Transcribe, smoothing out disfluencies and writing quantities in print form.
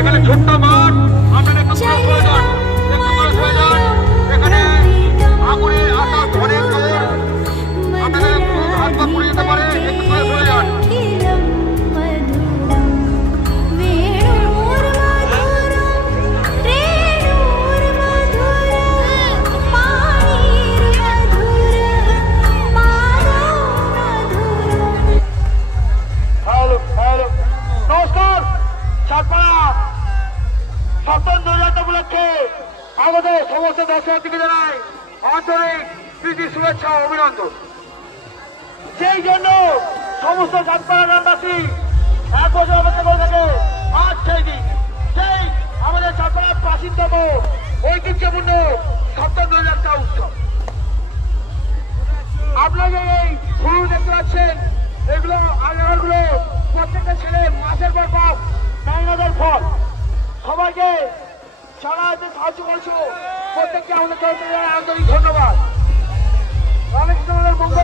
এখানে ছোট্ট মাঠ, আপনারা একটু প্রয়োজন, একটু করে প্রয়োজন। এখানে আগুনে আসার অনেক দূর, আপনারা একটু হাত পা পড়ে যেতে পারে, একটু করে প্রয়োজন। নমস্কার, সাতপাড়া স্বতন্ত্র উপলক্ষে আমাদের সমস্ত দর্শকদেরকে জানাই আন্তরিক প্রীতি, শুভেচ্ছা ও অভিনন্দন। সেই জন্য সমস্ত সাতপাড়া গ্রামবাসী এক বছর অপেক্ষা করে থাকে আজ সেই দিন, সেই আমাদের সাতপাড়ার প্রাচীনতম ঐতিহ্যপূর্ণ স্বতন্ত্র যাত্রা উৎসব। আপনারা এই ফুল দেখতে পাচ্ছেন, এগুলো আগেরগুলো প্রত্যেকটা ছেলে মাসের পর মাস মেহনতের ফল। সবাইকে সারা সাহায্য করেছিল, প্রত্যেককে আমাদের তরফ থেকে আন্তরিক ধন্যবাদ।